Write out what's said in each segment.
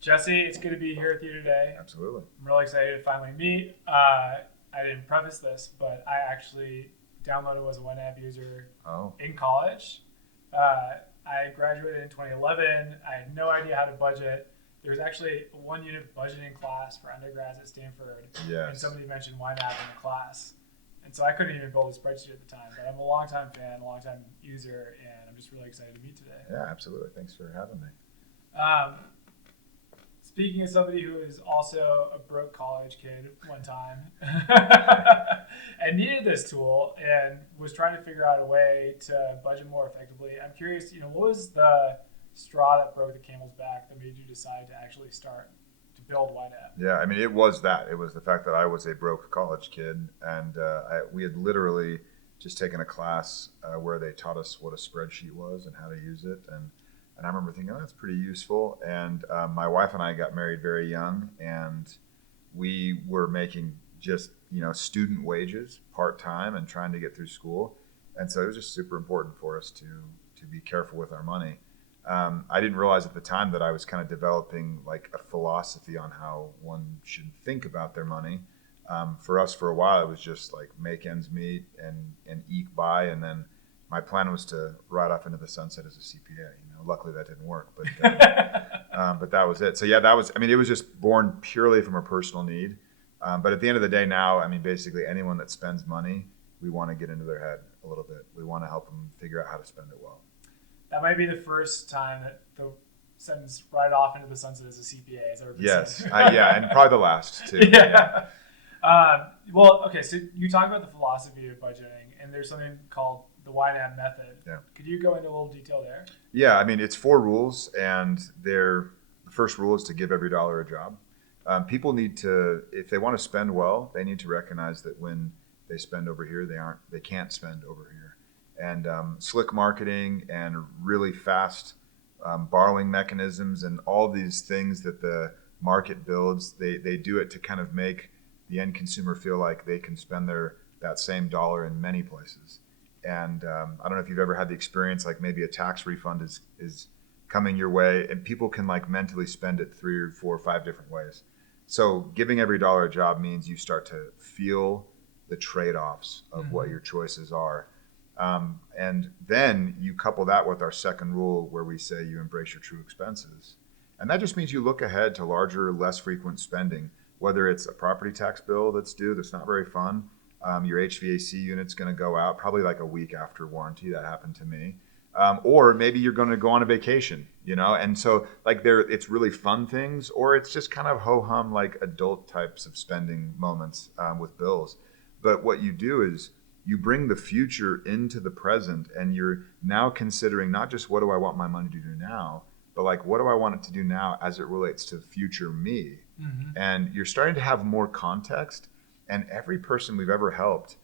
Jesse, it's good to be here with you today. Absolutely. I'm really excited to finally meet. I didn't preface this, but I actually downloaded was a YNAB user Oh, in college. I graduated in 2011. I had no idea how to budget. There was actually a 1 unit budgeting class for undergrads at Stanford, and yes. somebody mentioned YNAB in the class. And so I couldn't even build a spreadsheet at the time, but I'm a longtime fan, a longtime user, and I'm just really excited to meet today. Yeah, absolutely. Thanks for having me. Um, Speaking as somebody who is also a broke college kid one time and needed this tool and was trying to figure out a way to budget more effectively, I'm curious, what was the straw that broke the camel's back that made you decide to actually start to build YNAB? Yeah, I mean, it was that. It was the fact that I was a broke college kid, and we had literally just taken a class where they taught us what a spreadsheet was and how to use it, and I remember thinking, oh, that's pretty useful. And my wife and I got married very young, and we were making just student wages part time and trying to get through school, and so it was just super important for us to be careful with our money. I didn't realize at the time that I was kind of developing like a philosophy on how one should think about their money. For us, for a while, it was just like make ends meet and eke by, and then my plan was to ride off into the sunset as a CPA. Luckily that didn't work, but that was it. So yeah, that was. I mean, it was just born purely from a personal need. But at the end of the day, now, I mean, basically anyone that spends money, we want to get into their head a little bit. We want to help them figure out how to spend it well. That might be the first time that the sentence "right off into the sunset" as a CPA has ever been Yes, said. yeah, and probably the last too. Yeah. Well, okay, so you talk about the philosophy of budgeting, and there's something called the YNAB method. Yeah. Could you go into a little detail there? Yeah, I mean, it's 4 rules, and the first rule is to give every dollar a job. People need to, if they want to spend well, they need to recognize that when they spend over here, they can't spend over here. And slick marketing and really fast borrowing mechanisms and all these things that the market builds, they do it to kind of make the end consumer feel like they can spend that same dollar in many places. And I don't know if you've ever had the experience, like maybe a tax refund is coming your way, and people can like mentally spend it 3 or 4 or 5 different ways. So giving every dollar a job means you start to feel the trade-offs of what your choices are. And then you couple that with our second rule where we say you embrace your true expenses. And that just means you look ahead to larger, less frequent spending, whether it's a property tax bill that's due that's not very fun. Your HVAC unit's going to go out probably like a week after warranty. That happened to me. Or maybe you're going to go on a vacation, and so like it's really fun things, or it's just kind of ho-hum like adult types of spending moments with bills. But what you do is you bring the future into the present, and you're now considering not just what do I want my money to do now, but like what do I want it to do now as it relates to future me. And you're starting to have more context. And every person we've ever helped,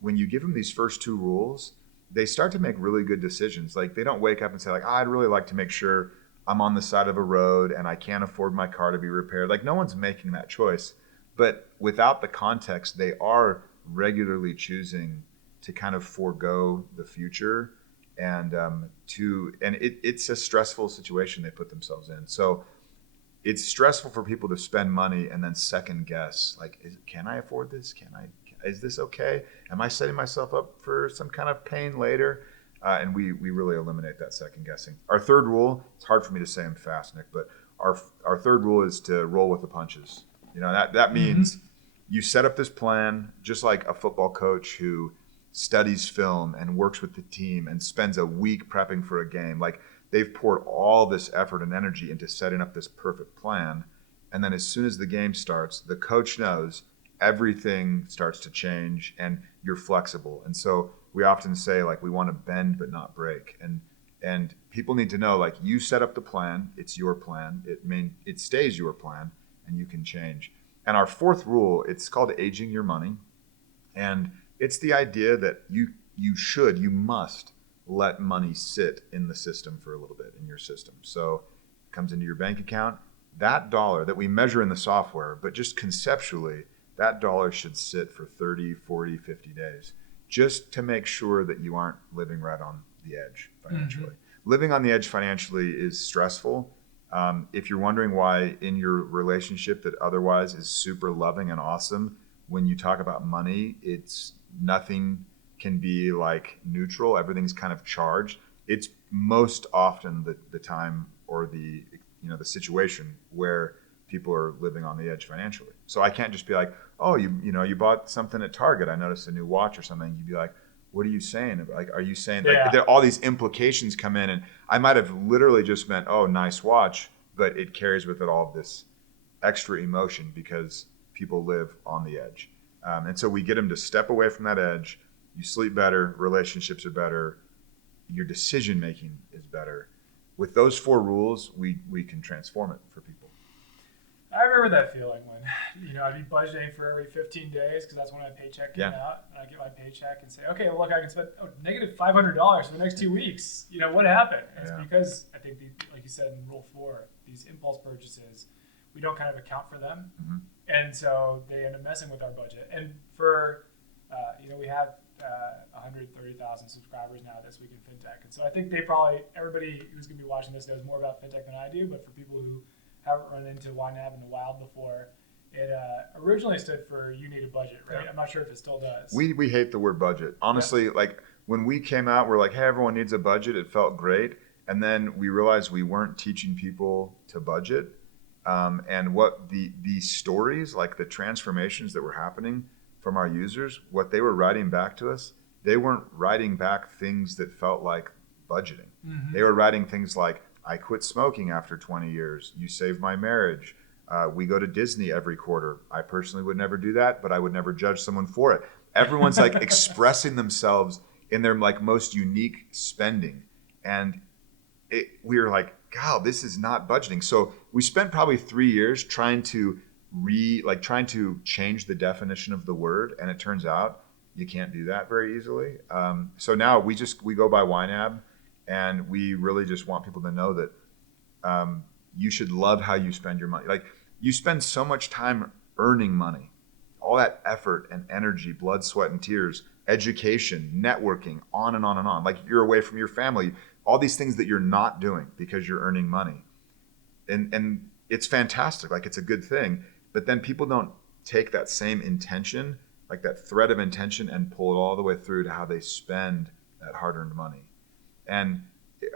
when you give them these first 2 rules, they start to make really good decisions. Like they don't wake up and say like, I'd really like to make sure I'm on the side of a road and I can't afford my car to be repaired. Like no one's making that choice. But without the context, they are regularly choosing to kind of forego the future, and it's a stressful situation they put themselves in. So it's stressful for people to spend money and then second guess, like, can I afford this? Is this okay? Am I setting myself up for some kind of pain later? And we really eliminate that second guessing. Our third rule, it's hard for me to say them fast, Nick, but our third rule is to roll with the punches. That means you set up this plan just like a football coach who studies film and works with the team and spends a week prepping for a game. Like they've poured all this effort and energy into setting up this perfect plan. And then as soon as the game starts, the coach knows everything starts to change and you're flexible. And so we often say like we want to bend but not break. And people need to know like you set up the plan, it's your plan. It stays your plan and you can change. And our fourth rule, it's called aging your money. And it's the idea that you must let money sit in the system for a little bit in your system. So it comes into your bank account. That dollar that we measure in the software, but just conceptually, that dollar should sit for 30, 40, 50 days just to make sure that you aren't living right on the edge financially. Living on the edge financially is stressful. If you're wondering why in your relationship that otherwise is super loving and awesome, when you talk about money, it's nothing can be like neutral. Everything's kind of charged. It's most often the time or the situation where people are living on the edge financially. So I can't just be like, oh, you bought something at Target. I noticed a new watch or something. You'd be like, what are you saying? Like, are you saying like all these implications come in, and I might have literally just meant, oh, nice watch, but it carries with it all this extra emotion because people live on the edge. And so we get them to step away from that edge. You sleep better, relationships are better, your decision making is better. With those 4 rules, we can transform it for people. I remember that feeling when, I'd be budgeting for every 15 days because that's when my paycheck came out. And I'd get my paycheck and say, okay, well, look, I can spend negative $500 for the next 2 weeks. What happened? And it's because I think, like you said in Rule 4, these impulse purchases, we don't kind of account for them. Mm-hmm. And so they end up messing with our budget. And for, we have 130,000 subscribers now this week in FinTech. And so I think everybody who's going to be watching this knows more about FinTech than I do. But for people who haven't run into YNAB in the wild before, it originally stood for You Need a Budget, right? Yeah. I'm not sure if it still does. We hate the word budget. Honestly, like when we came out, we're like, hey, everyone needs a budget. It felt great. And then we realized we weren't teaching people to budget. And what the stories, like the transformations that were happening from our users, what they were writing back to us, they weren't writing back things that felt like budgeting. Mm-hmm. They were writing things like, I quit smoking after 20 years. You saved my marriage. We go to Disney every quarter. I personally would never do that, but I would never judge someone for it. Everyone's like expressing themselves in their like most unique spending. And we were like, God, this is not budgeting. So we spent probably 3 years trying to change the definition of the word. And it turns out you can't do that very easily. So now we go by YNAB. And we really just want people to know that you should love how you spend your money. Like you spend so much time earning money, all that effort and energy, blood, sweat, and tears, education, networking, on and on and on. Like you're away from your family, all these things that you're not doing because you're earning money. And it's fantastic. Like it's a good thing. But then people don't take that same intention, like that thread of intention, and pull it all the way through to how they spend that hard-earned money. And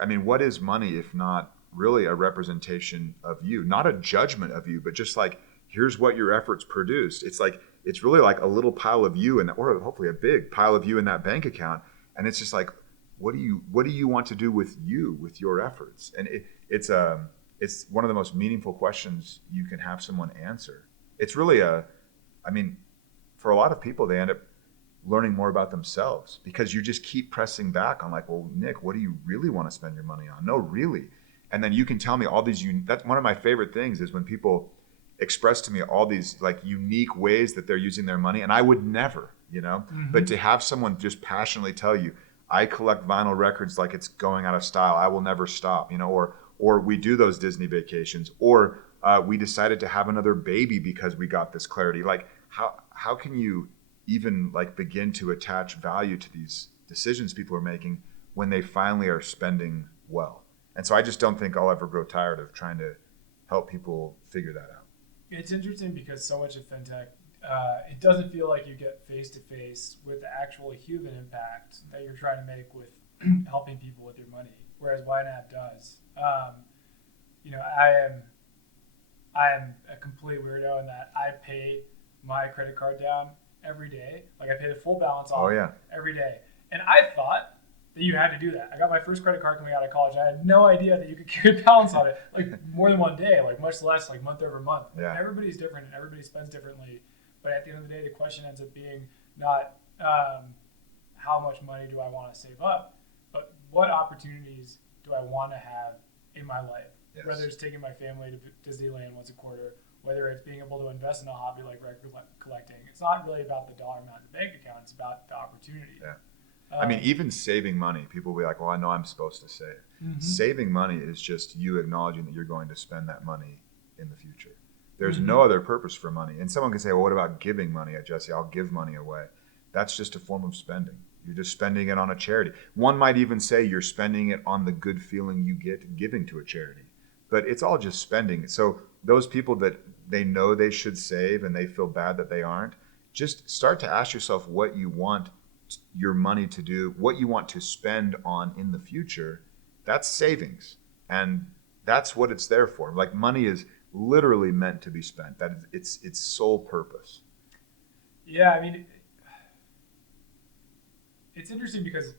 I mean, what is money if not really a representation of you? Not a judgment of you, but just like, here's what your efforts produced. It's really like a little pile of you, or hopefully a big pile of you in that bank account. And it's just like, what do you want to do with your efforts? And it's one of the most meaningful questions you can have someone answer. It's really for a lot of people, they end up learning more about themselves because you just keep pressing back on like, well, Nick, what do you really want to spend your money on? No, really. And then you can tell me all these, that's one of my favorite things is when people express to me all these like unique ways that they're using their money. And I would never, mm-hmm. But to have someone just passionately tell you, I collect vinyl records like it's going out of style. I will never stop, or we do those Disney vacations, or we decided to have another baby because we got this clarity. Like how can you even like begin to attach value to these decisions people are making when they finally are spending well? And so I just don't think I'll ever grow tired of trying to help people figure that out. It's interesting because so much of FinTech, it doesn't feel like you get face-to-face with the actual human impact that you're trying to make with helping people with your money, whereas YNAB does. I am a complete weirdo in that I pay my credit card down every day. Like I pay the full balance off every day. And I thought that you had to do that. I got my first credit card coming out of college. I had no idea that you could carry a balance on it, like more than one day, like much less like month over month. Yeah. Everybody's different and everybody spends differently. But at the end of the day, the question ends up being not how much money do I want to save up, but what opportunities do I want to have in my life? Yes. Whether it's taking my family to Disneyland once a quarter, whether it's being able to invest in a hobby like record collecting. It's not really about the dollar amount in the bank account. It's about the opportunity. Yeah. I mean, even saving money, people will be like, well, I know I'm supposed to save. Mm-hmm. Saving money is just you acknowledging that you're going to spend that money in the future. There's mm-hmm. no other purpose for money. And someone can say, well, what about giving money? Jesse, I'll give money away. That's just a form of spending. You're just spending it on a charity. One might even say you're spending it on the good feeling you get giving to a charity. but it's all just spending. So those people that they know they should save and they feel bad that they aren't, just start to ask yourself what you want your money to do, what you want to spend on in the future. That's savings. And that's what it's there for. Like, money is literally meant to be spent. That is its sole purpose. Yeah, I mean, it's interesting because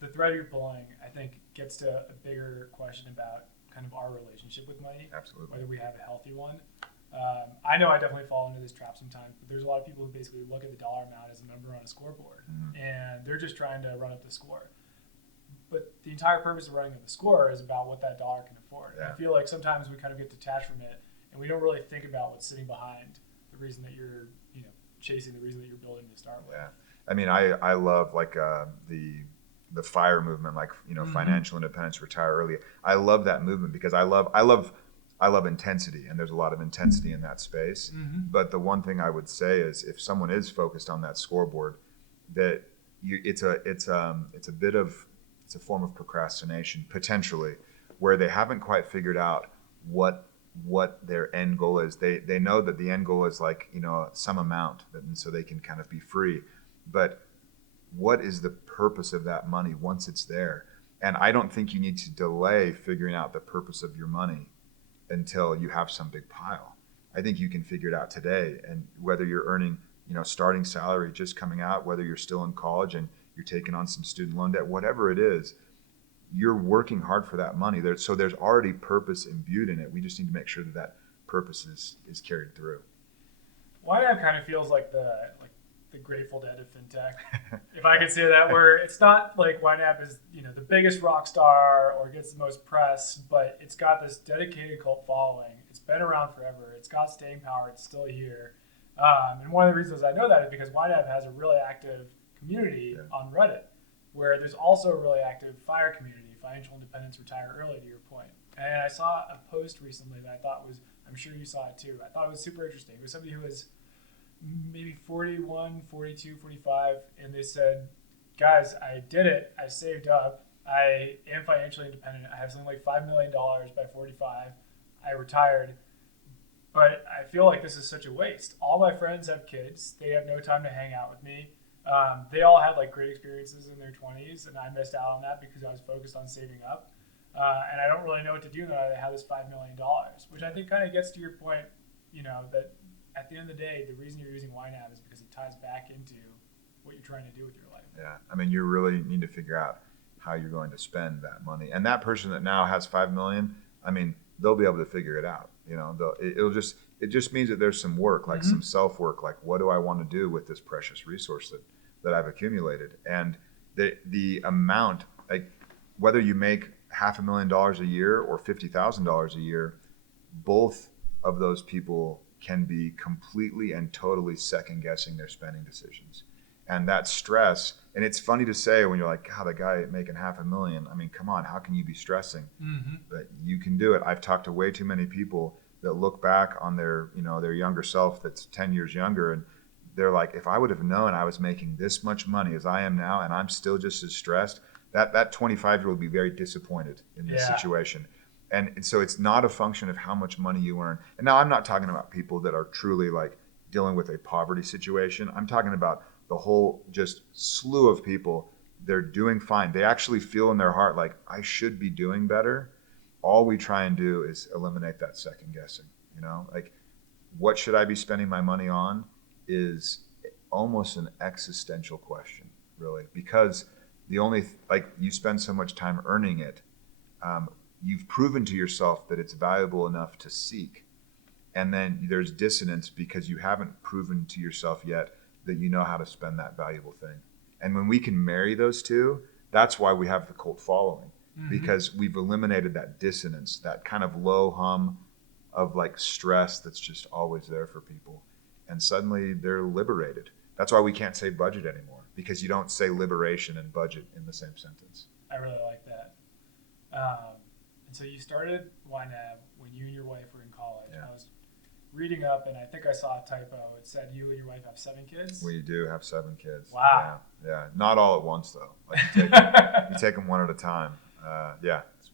the thread you're pulling, I think, gets to a bigger question about kind of our relationship with money. Absolutely. Whether we have a healthy one. I know I definitely fall into this trap sometimes, but there's a lot of people who basically look at the dollar amount as a number on a scoreboard, and they're just trying to run up the score. But the entire purpose of running up the score is about what that dollar can afford. Yeah. I feel like sometimes we kind of get detached from it, and we don't really think about what's sitting behind the reason that you're, chasing the reason that you're building to start with. Yeah, I mean, I love like the FIRE movement, like financial independence, retire early. I love that movement because I love intensity, and there's a lot of intensity in that space. But the one thing I would say is, if someone is focused on that scoreboard, that it's a form of procrastination potentially, where they haven't quite figured out what their end goal is. They know that the end goal is like some amount, and so they can kind of be free. But what is the purpose of that money once it's there? And I don't think you need to delay figuring out the purpose of your money until you have some big pile. I think you can figure it out today. And whether you're earning, starting salary just coming out, whether you're still in college and you're taking on some student loan debt, whatever it is, you're working hard for that money. So there's already purpose imbued in it. We just need to make sure that purpose is carried through. YNAB kind of feels like the Grateful Dead of fintech, if I could say that, where it's not like YNAB is the biggest rock star or gets the most press, but it's got this dedicated cult following. It's been around forever. It's got staying power. It's still here. And one of the reasons I know that is because YNAB has a really active community on Reddit, where there's also a really active FIRE community, Financial Independence Retire Early, to your point. And I saw a post recently that I thought was, I'm sure you saw it too, I thought it was super interesting. It was somebody who was maybe 41, 42, 45, and they said, guys, I did it. I saved up. I am financially independent. I have something like $5 million by 45. I retired. But I feel like this is such a waste. All my friends have kids. They have no time to hang out with me. They all had like great experiences in their 20s, and I missed out on that because I was focused on saving up. And I don't really know what to do now that I have this $5 million, which I think kind of gets to your point, that at the end of the day, the reason you're using YNAB is because it ties back into what you're trying to do with your life. Yeah, I mean, you really need to figure out how you're going to spend that money. And that person that now has $5 million, I mean, they'll be able to figure it out. It just means that there's some work, like some self work, like what do I want to do with this precious resource that I've accumulated? And the amount, like whether you make $500,000 a year or $50,000 a year, both of those people can be completely and totally second guessing their spending decisions. And that stress, and it's funny to say when you're like, God, the guy making $500,000, I mean, come on, how can you be stressing? But you can do it. I've talked to way too many people that look back on their younger self that's 10 years younger, and they're like, if I would have known I was making this much money as I am now and I'm still just as stressed, that 25-year-old would be very disappointed in this situation. And so it's not a function of how much money you earn. And now I'm not talking about people that are truly like dealing with a poverty situation. I'm talking about the whole just slew of people. They're doing fine. They actually feel in their heart like, I should be doing better. All we try and do is eliminate that second guessing. Like, what should I be spending my money on is almost an existential question, really, because you spend so much time earning it. You've proven to yourself that it's valuable enough to seek. And then there's dissonance because you haven't proven to yourself yet that you know how to spend that valuable thing. And when we can marry those two, that's why we have the cult following, because we've eliminated that dissonance, that kind of low hum of like stress that's just always there for people. And suddenly they're liberated. That's why we can't say budget anymore, because you don't say liberation and budget in the same sentence. I really like that. And so you started YNAB when you and your wife were in college. Yeah. I was reading up, and I think I saw a typo. It said you and your wife have 7 kids? We do have 7 kids. Wow. Yeah. Not all at once, though. Like you take them one at a time.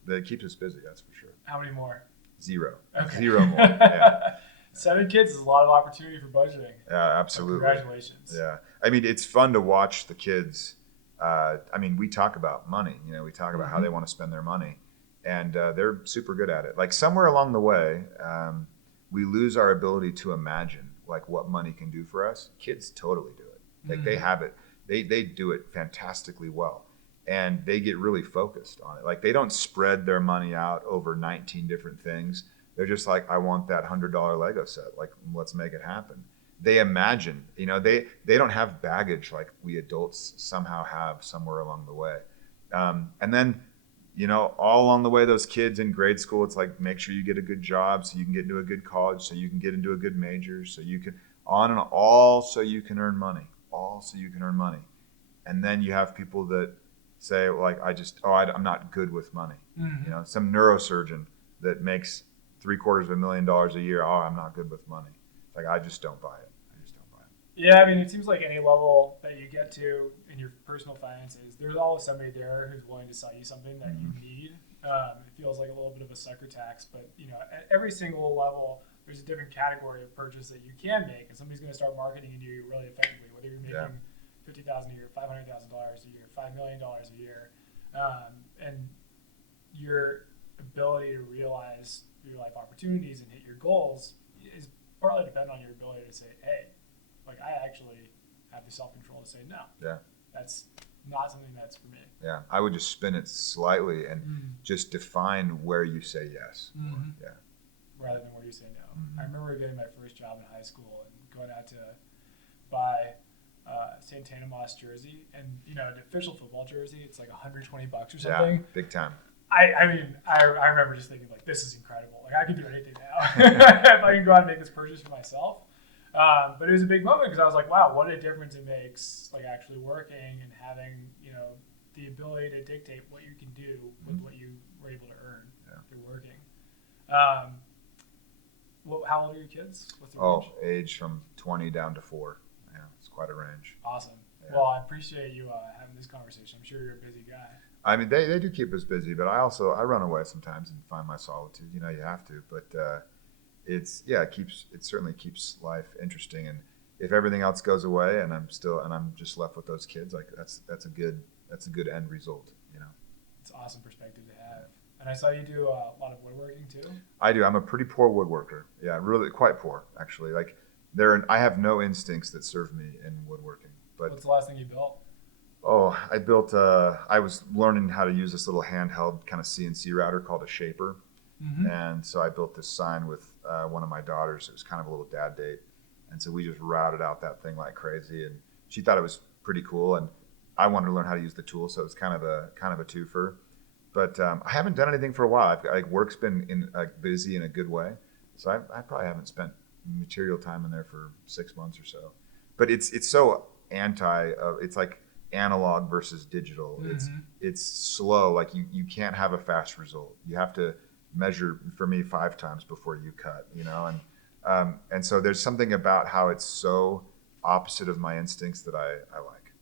That keeps us busy, that's for sure. How many more? 0. Okay. 0 more. Yeah. 7 kids is a lot of opportunity for budgeting. Yeah, absolutely. So congratulations. Yeah. I mean, it's fun to watch the kids. I mean, we talk about money. We talk about how they want to spend their money, and they're super good at it. Like somewhere along the way, we lose our ability to imagine like what money can do for us. Kids totally do it. Like they have it. They do it fantastically well, and they get really focused on it. Like they don't spread their money out over 19 different things. They're just like, I want that $100 Lego set. Like, let's make it happen. They imagine, they don't have baggage like we adults somehow have somewhere along the way. And then, all along the way, those kids in grade school, it's like, make sure you get a good job so you can get into a good college, so you can get into a good major, so you can, on and on, all so you can earn money. And then you have people that say, like, I'm not good with money. Some neurosurgeon that makes $750,000 a year. Oh, I'm not good with money. Like, I just don't buy it. Yeah, I mean, it seems like any level that you get to in your personal finances, there's always somebody there who's willing to sell you something that you need. It feels like a little bit of a sucker tax, but at every single level, there's a different category of purchase that you can make, and somebody's going to start marketing to you really effectively, whether you're making $50,000 a year, $500,000 a year, $5 million a year, and your ability to realize your life opportunities and hit your goals is partly dependent on your ability to say, hey, like I actually have the self-control to say no. Yeah. That's not something that's for me. Yeah. I would just spin it slightly and just define where you say yes. Yeah. Rather than where you say no. I remember getting my first job in high school and going out to buy Santana Moss jersey, and an official football jersey, it's like $120 or something. Yeah, big time. I mean, I remember just thinking, like, this is incredible. Like, I can do anything now if I can go out and make this purchase for myself. But it was a big moment because I was like, wow, what a difference it makes, like, actually working and having, the ability to dictate what you can do with what you were able to earn through working. How old are your kids? What's the range? Age from 20 down to 4. Yeah, it's quite a range. Awesome. Yeah. Well, I appreciate you having this conversation. I'm sure you're a busy guy. I mean, they do keep us busy, but I run away sometimes and find my solitude. You have to, but it certainly keeps life interesting. And if everything else goes away and I'm just left with those kids, like that's a good end result. It's an awesome perspective to have. And I saw you do a lot of woodworking too. I do. I'm a pretty poor woodworker. Yeah, really quite poor actually. Like I have no instincts that serve me in woodworking. But what's the last thing you built? I built. I was learning how to use this little handheld kind of CNC router called a shaper, and so I built this sign with one of my daughters. It was kind of a little dad date, and so we just routed out that thing like crazy. And she thought it was pretty cool, and I wanted to learn how to use the tool, so it was kind of a twofer. But I haven't done anything for a while. Work's been busy in a good way, so I probably haven't spent material time in there for 6 months or so. But it's so anti. It's like analog versus digital. It's slow. Like you can't have a fast result. You have to measure, for me, 5 times before you cut. And so there's something about how it's so opposite of my instincts that I like.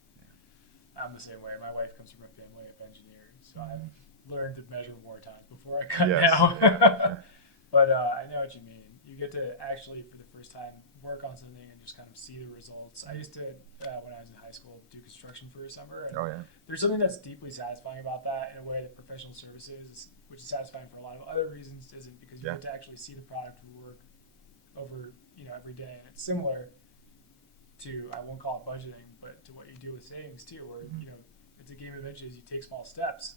I'm the same way. My wife comes from a family of engineers, so I've learned to measure more times before I cut now. But I know what you mean. You get to actually, for the first time, work on something and just kind of see the results. I used to, when I was in high school, do construction for a summer. And there's something that's deeply satisfying about that in a way that professional services, which is satisfying for a lot of other reasons, isn't, because you get to actually see the product work over every day. And it's similar to, I won't call it budgeting, but to what you do with savings too, where it's a game of inches. You take small steps,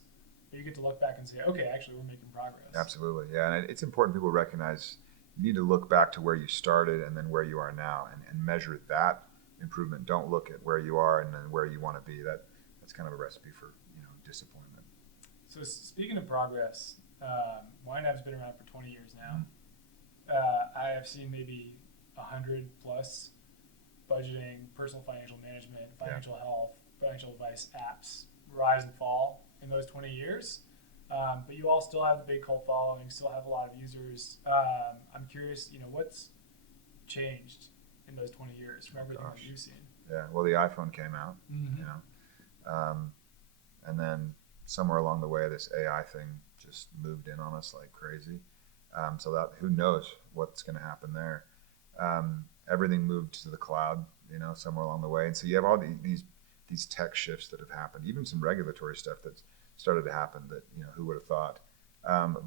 but you get to look back and say, okay, actually we're making progress. Absolutely, yeah. And it's important people recognize you need to look back to where you started and then where you are now, and measure that improvement. Don't look at where you are and then where you want to be. That's kind of a recipe for disappointment. So speaking of progress, YNAB's been around for 20 years now. I have seen maybe 100 plus budgeting, personal financial management, financial health, financial advice apps rise and fall in those 20 years. But you all still have the big cult following, still have a lot of users. I'm curious, what's changed in those 20 years from everything that you've seen? Yeah, well, the iPhone came out, and then somewhere along the way, this AI thing just moved in on us like crazy. So that who knows what's going to happen there. Everything moved to the cloud, somewhere along the way. And so you have all these tech shifts that have happened, even some regulatory stuff that's started to happen that, who would have thought.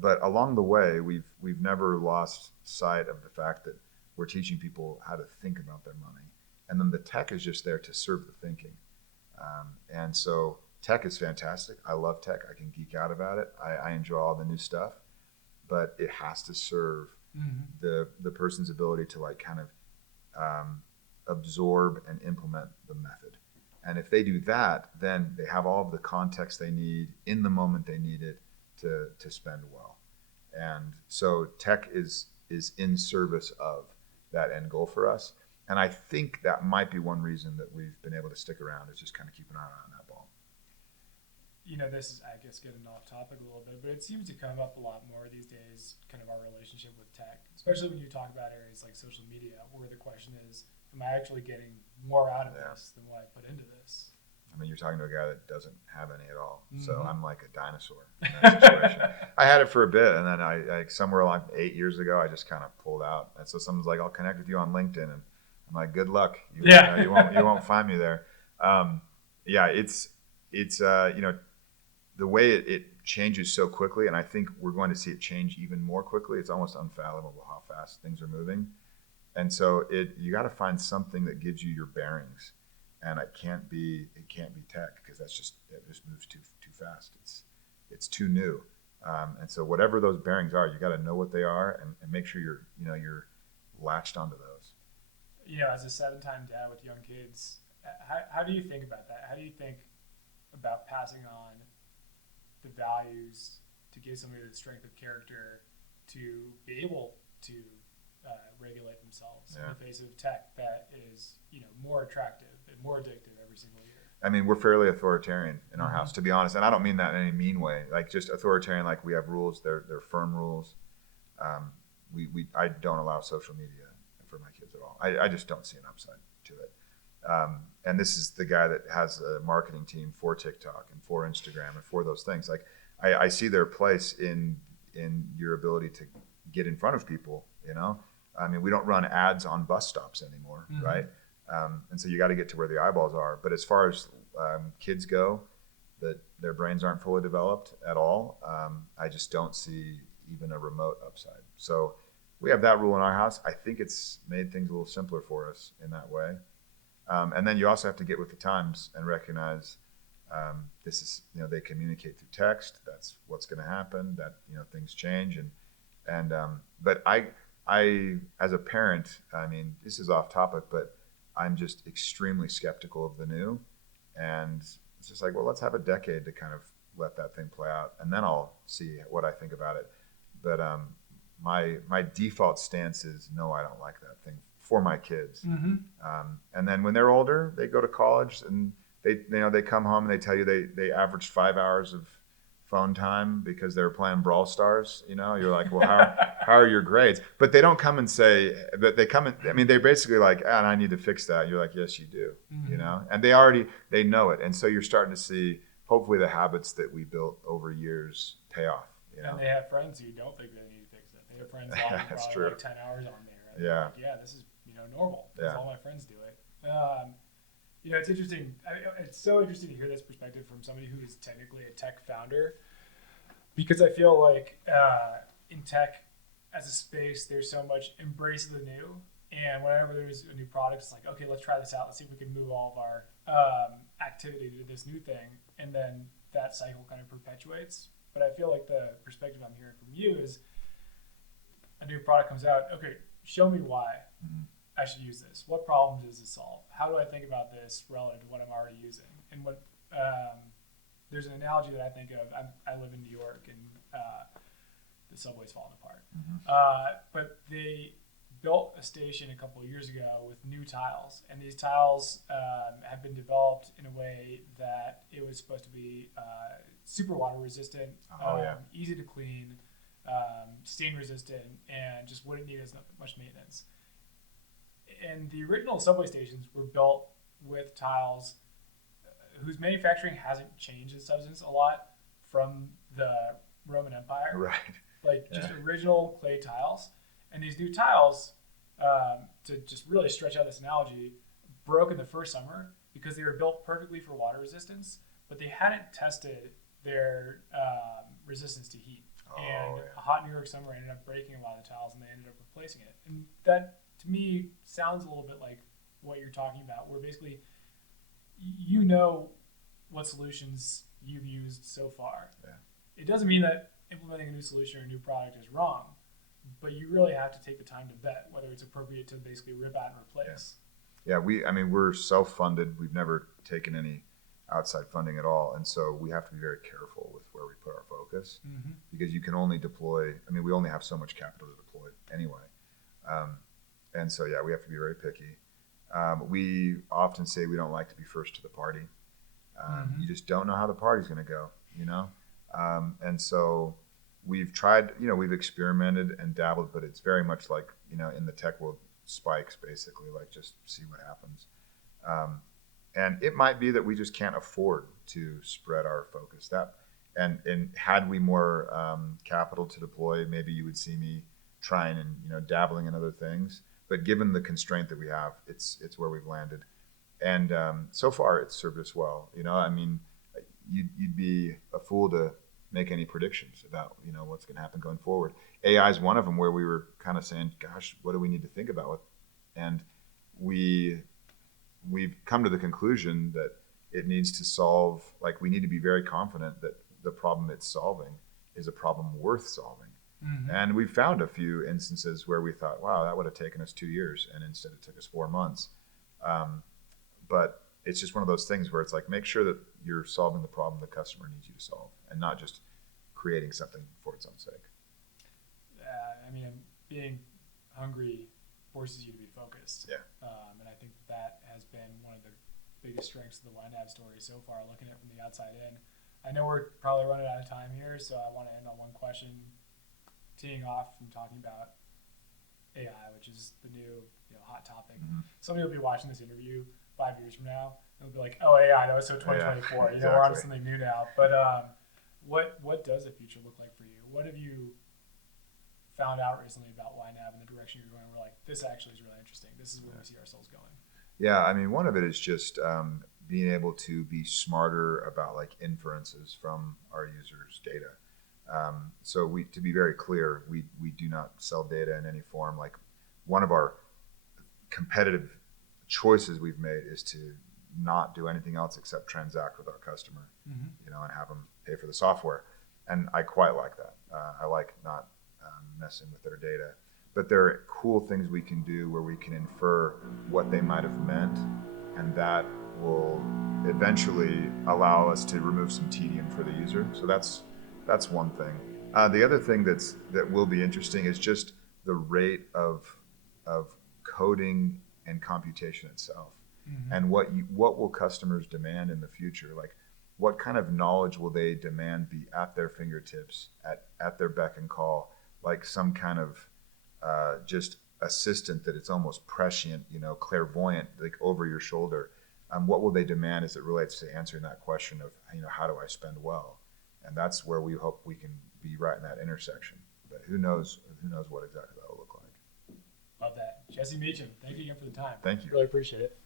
But along the way, we've never lost sight of the fact that we're teaching people how to think about their money. And then the tech is just there to serve the thinking. And so tech is fantastic. I love tech. I can geek out about it. I enjoy all the new stuff, but it has to serve the person's ability to kind of absorb and implement the method. And if they do that, then they have all of the context they need in the moment they need it to spend well. And so tech is in service of that end goal for us. And I think that might be one reason that we've been able to stick around, is just kind of keep an eye on that ball. This is, I guess, getting off topic a little bit, but it seems to come up a lot more these days, kind of our relationship with tech, especially when you talk about areas like social media, where the question is, am I actually getting more out of this than what I put into this? I mean, you're talking to a guy that doesn't have any at all. So I'm like a dinosaur in that situation. I had it for a bit, and then I somewhere like 8 years ago, I just kind of pulled out. And so someone's like, I'll connect with you on LinkedIn. And I'm like, good luck. You won't find me there. It's the way it changes so quickly, and I think we're going to see it change even more quickly. It's almost unfathomable how fast things are moving. And so you got to find something that gives you your bearings. And it can't be tech, because it just moves too fast. It's too new, and so whatever those bearings are, you got to know what they are and make sure you're latched onto those. As a 7-time dad with young kids, how do you think about that? How do you think about passing on the values to give somebody the strength of character to be able to regulate themselves in the face of tech that is more attractive and more addictive every single year? I mean, we're fairly authoritarian in our house, to be honest, and I don't mean that in any mean way. Like, just authoritarian, like we have rules. They're firm rules. I don't allow social media for my kids at all. I just don't see an upside to it. And this is the guy that has a marketing team for TikTok and for Instagram and for those things. Like, I see their place in your ability to get in front of people. I mean, we don't run ads on bus stops anymore, right? And so you got to get to where the eyeballs are. But as far as kids go, that their brains aren't fully developed at all, I just don't see even a remote upside. So we have that rule in our house. I think it's made things a little simpler for us in that way. And then you also have to get with the times and recognize this is, they communicate through text. That's what's going to happen. That things change, but I, as a parent, I mean, this is off topic, but I'm just extremely skeptical of the new. And it's just like, well, let's have a decade to kind of let that thing play out, and then I'll see what I think about it. But my default stance is, no, I don't like that thing for my kids. And then when they're older, they go to college and they come home and they tell you they averaged 5 hours of phone time because they were playing Brawl Stars. You're like, well, how are your grades? But they don't come and say that. They come and, I mean, they're basically like, and I need to fix that. You're like, yes, you do. And they know it. And so you're starting to see, hopefully, the habits that we built over years pay off. And they have friends who don't think they need to fix it. They have friends logging probably like 10 hours on there. Right? Like, this is normal. Because all my friends do it. It's interesting. It's so interesting to hear this perspective from somebody who is technically a tech founder, because I feel like in tech as a space, there's so much embrace of the new. And whenever there's a new product, it's like, okay, let's try this out. Let's see if we can move all of our activity to this new thing. And then that cycle kind of perpetuates. But I feel like the perspective I'm hearing from you is a new product comes out. Okay, show me why I should use this. What problem does it solve? How do I think about this relative to what I'm already using? And what there's an analogy that I think of. I live in New York, and the subway's falling apart. But they built a station a couple of years ago with new tiles, and these tiles have been developed in a way that it was supposed to be super water resistant, easy to clean, stain resistant, and just wouldn't need as much maintenance. And the original subway stations were built with tiles whose manufacturing hasn't changed in substance a lot from the Roman Empire. Right. Like just original clay tiles. And these new tiles, to just really stretch out this analogy, broke in the first summer because they were built perfectly for water resistance, but they hadn't tested their resistance to heat. A hot New York summer ended up breaking a lot of the tiles, and they ended up replacing it. And that, to me, sounds a little bit like what you're talking about, where basically you know what solutions you've used so far. Yeah. It doesn't mean that implementing a new solution or a new product is wrong, but you really have to take the time to vet whether it's appropriate to basically rip out and replace. Yeah, we're self-funded. We've never taken any outside funding at all, and so we have to be very careful with where we put our focus, because you can only deploy. We only have so much capital to deploy anyway, and so we have to be very picky. We often say we don't like to be first to the party. You just don't know how the party's going to go, and so we've tried. We've experimented and dabbled, but it's very much like in the tech world, spikes basically, like just see what happens. And it might be that we just can't afford to spread our focus. And had we more capital to deploy, maybe you would see me trying and dabbling in other things. But given the constraint that we have, it's where we've landed. And so far, it's served us well. You'd be a fool to make any predictions about what's going to happen going forward. AI is one of them where we were kind of saying, "Gosh, what do we need to think about?" And we've come to the conclusion that it needs to solve, like we need to be very confident that the problem it's solving is a problem worth solving. And we found a few instances where we thought, wow, that would have taken us 2 years, and instead it took us 4 months. But it's just one of those things where it's like, make sure that you're solving the problem the customer needs you to solve, and not just creating something for its own sake. Being hungry forces you to be focused. Yeah. And I think that has been one of the biggest strengths of the YNAB story so far, looking at it from the outside in. I know we're probably running out of time here, so I want to end on one question, teeing off from talking about AI, which is the new hot topic. Somebody will be watching this interview 5 years from now, and they'll be like, "Oh, AI, that was so 2024." Exactly. We're on something new now. But what does the future look like for you? What have you found out recently about YNAB and the direction you're going? We're like, this actually is really interesting. This is where we see ourselves going. Yeah, one of it is just being able to be smarter about like inferences from our users' data. So to be very clear, we do not sell data in any form. Like, one of our competitive choices we've made is to not do anything else except transact with our customer, and have them pay for the software. And I quite like that. I like not messing with their data. But there are cool things we can do where we can infer what they might have meant, and that will eventually allow us to remove some tedium for the user. So that's one thing. The other thing that will be interesting is just the rate of coding and computation itself, and what will customers demand in the future? Like, what kind of knowledge will they demand be at their fingertips, at their beck and call, like some kind of just assistant that it's almost prescient, clairvoyant, like over your shoulder. What will they demand as it relates to answering that question of, how do I spend well? And that's where we hope we can be right in that intersection. But who knows what exactly that will look like. Love that. Jesse Mecham, thank you again for the time. Thank you. Really appreciate it.